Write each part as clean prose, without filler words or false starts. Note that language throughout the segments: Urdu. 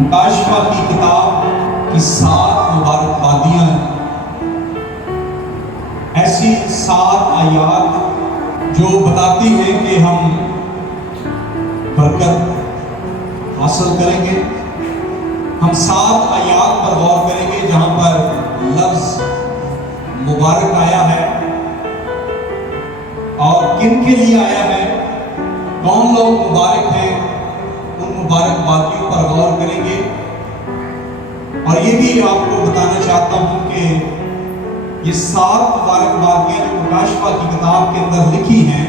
مکاشفہ کی کتاب کی 7 مبارک وادیاں ہیں، ایسی 7 آیات جو بتاتی ہیں کہ ہم برکت حاصل کریں گے۔ ہم 7 آیات پر غور کریں گے جہاں پر لفظ مبارک آیا ہے اور کن کے لیے آیا ہے، کون لوگ مبارک ہیں، ان مبارک وادیوں پر غور کریں گے۔ اور یہ بھی آپ کو بتانا چاہتا ہوں کہ یہ 7 مبارک وادیاں جو مکاشفہ کی کتاب کے اندر لکھی ہیں،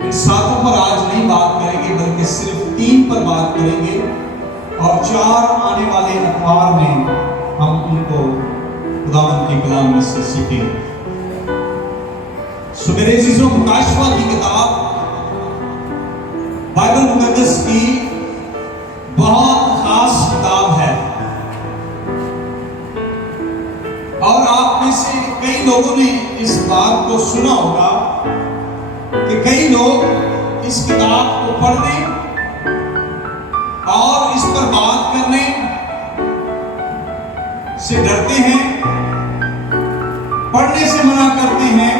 ان 7 پر آج نہیں بات کریں گے بلکہ صرف 3 پر بات کریں گے، اور 4 آنے والے اتوار میں ہم ان کو خداوند کے کلام میں سے سیکھیں گے۔ سو میرے عزیزوں، مکاشفہ کی کتاب بائبل مقدس کی بہت خاص کتاب ہے، اور آپ میں سے کئی لوگوں نے اس بات کو سنا ہوگا کہ کئی لوگ اس کتاب کو پڑھنے اور اس پر بات کرنے سے ڈرتے ہیں، پڑھنے سے منع کرتے ہیں،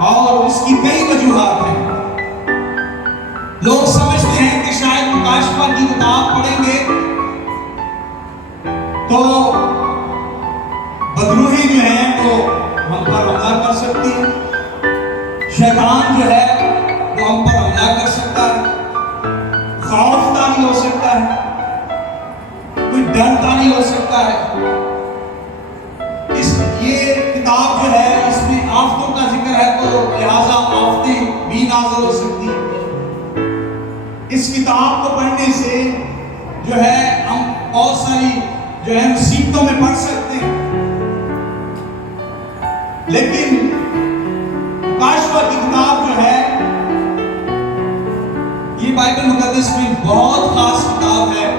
اور اس کی کئی وجوہات ہیں۔ لوگ سمجھتے ہیں کہ شاید مکاشفہ کی کتاب پڑھیں گے تو بدروحی جو ہے وہ ہم پر حملہ کر سکتی ہے، شیطان جو ہے وہ ہم پر حملہ کر سکتا ہے، خوف طاری ہو سکتا ہے، کوئی ڈر طاری ہو سکتا ہے۔ یہ کتاب جو ہے اس میں آفتوں کا ذکر ہے، تو لہٰذا آفتیں بھی نازل ہو سکتی ہیں۔ اس کتاب کو پڑھنے سے جو ہے ہم بہت ساری جو ہے مصیبتوں میں پڑ سکتے ہیں، لیکن مکاشفہ کی کتاب جو ہے یہ بائبل مقدس میں بہت خاص کتاب ہے۔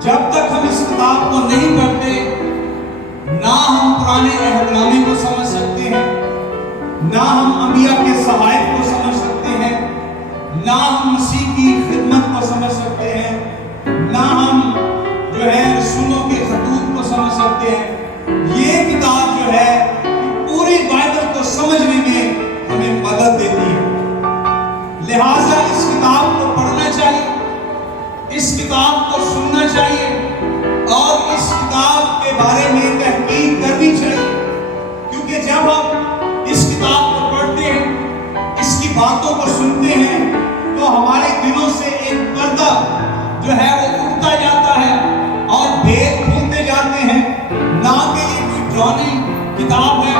جب تک ہم اس کتاب کو نہیں پڑھتے، نہ ہم پرانے عہد نامے کو سمجھ سکتے ہیں، نہ ہم انبیاء کے صحائف کو سمجھ سکتے ہیں، نہ ہم مسیح کی خدمت کو سمجھ سکتے ہیں، نہ ہم جو ہے رسولوں کے خطوط کو سمجھ سکتے ہیں۔ یہ کتاب جو ہے پوری بائبل کو سمجھنے میں ہمیں مدد دیتی ہے۔ لہٰذا اس کتاب کو پڑھنا چاہیے، اس کتاب کو سننا چاہیے، اور اس کتاب کے بارے میں تحقیق کرنی چاہیے، کیونکہ جب ہم اس کتاب کو پڑھتے ہیں، اس کی باتوں کو سنتے ہیں، تو ہمارے دلوں سے ایک پردہ جو ہے وہ اٹھتا جاتا ہے اور بھید کھلتے جاتے ہیں۔ نہ کہ یہ کوئی ڈراؤنی کتاب ہے،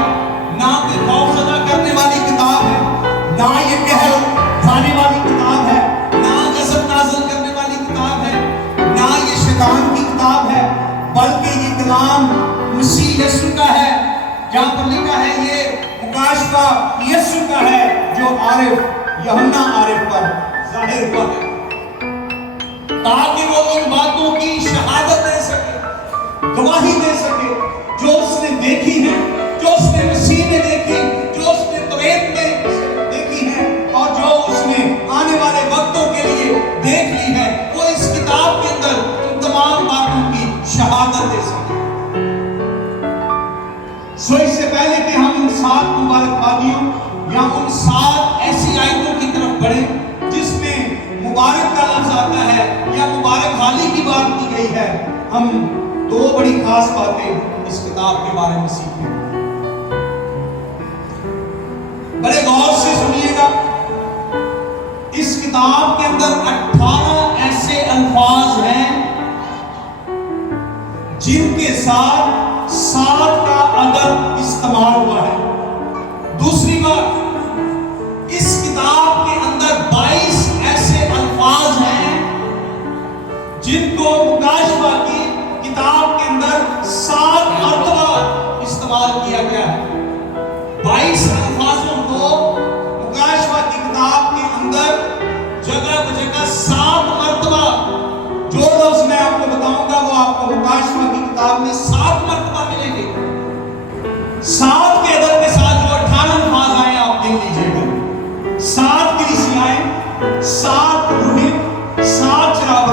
نہ کوئی خوف زدہ کرنے والی کتاب ہے، نہ یہ کہل کھانے والی کتاب ہے، نہ غضب نازل کرنے والی کتاب ہے، نہ یہ شیطان کی کتاب ہے، بلکہ یہ کلام مسیح یسوع کا ہے۔ جہاں پر لکھا ہے یہ مکاشفہ یسوع کا ہے جو عارف یوحنا عارف پر ظاہر ہوا ہے، تاکہ وہ ان باتوں کی شہادت دے سکے، گواہی دے سکے جو اس نے دیکھی ہے، جو اس نے مسیح میں دیکھی، جو اس نے توریت میں دیکھی ہے، اور جو اس نے آنے والے وقتوں کے لیے دیکھ لی ہے، وہ اس کتاب کے اندر ان تمام باتوں کی شہادت دے سکے۔ سو اس سے پہلے کہ ہم ان 7 مبارک وادیوں یا ان 7 ایسی آیتوں کی طرف بڑھیں جس میں مبارک کا لفظ آتا ہے یا مبارک حالی کی بات کی گئی ہے، ہم 2 بڑی خاص باتیں اس کتاب کے بارے میں سیکھیں۔ بڑے غور سے سنیے گا، اس کتاب کے اندر 18 ایسے الفاظ ہیں جن کے ساتھ 7 کا عدد استعمال ہوا ہے۔ دوسری بات، اس کتاب کے اندر 22 ایسے الفاظ ہیں جن کو مکاشفہ کی کتاب کے اندر 7 مرتبہ استعمال کیا گیا ہے۔ 22 الفاظوں کو مکاشفہ کی کتاب کے اندر جگہ بجگہ 7 مرتبہ، جو لفظ میں آپ کو بتاؤں گا وہ آپ کو مکاشفہ کی کتاب میں 7 مرتبہ ملیں گے۔ 7 کے عدد کے ساتھ جو 18 الفاظ آئے آپ دیکھ لیجئے گا۔ 7 کلیسیائیں، 7 روحیں،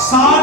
7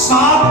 7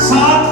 7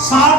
7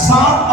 7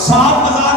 7,000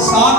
7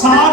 7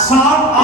7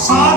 7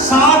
7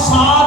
7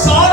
7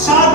7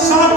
7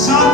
7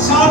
7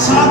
7